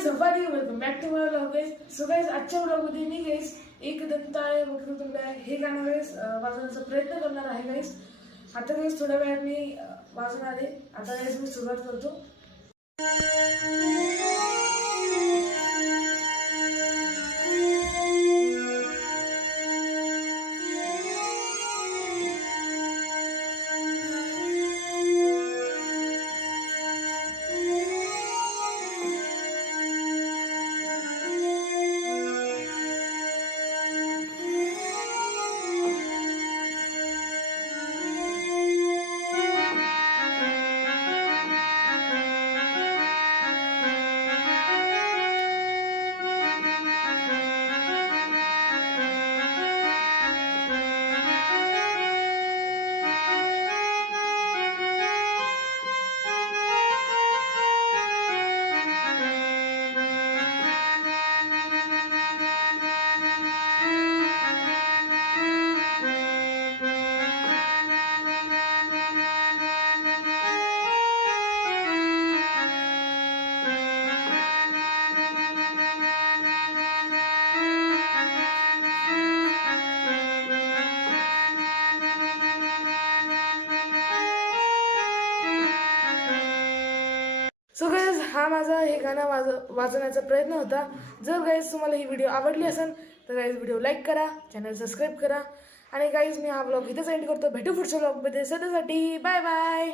Guys safari welcome back to my vlog guys. So guys आजच्या व्लॉगमध्ये me guys एक दंताळे वक्रतुंड हे गाणं गाइस वाजवण्याचा प्रयत्न करणार आहे गाइस. आता गाइस थोड्या वेळात मी वाजवणार आहे. आता गाइस मी सुरुवात करतो. सो गाइस हा माझा हे गाणं वाजवण्याचा प्रयत्न होता. जर गाइस तुम्हाला ही व्हिडिओ आवडली असेल तर गाइस व्हिडिओ लाईक करा, चॅनल सबस्क्राईब करा आणि गाइस मी हा व्लॉग इथेच एंड करतो. भेटू पुढच्या व्लॉगमध्ये. सध्यासाठी बाय बाय.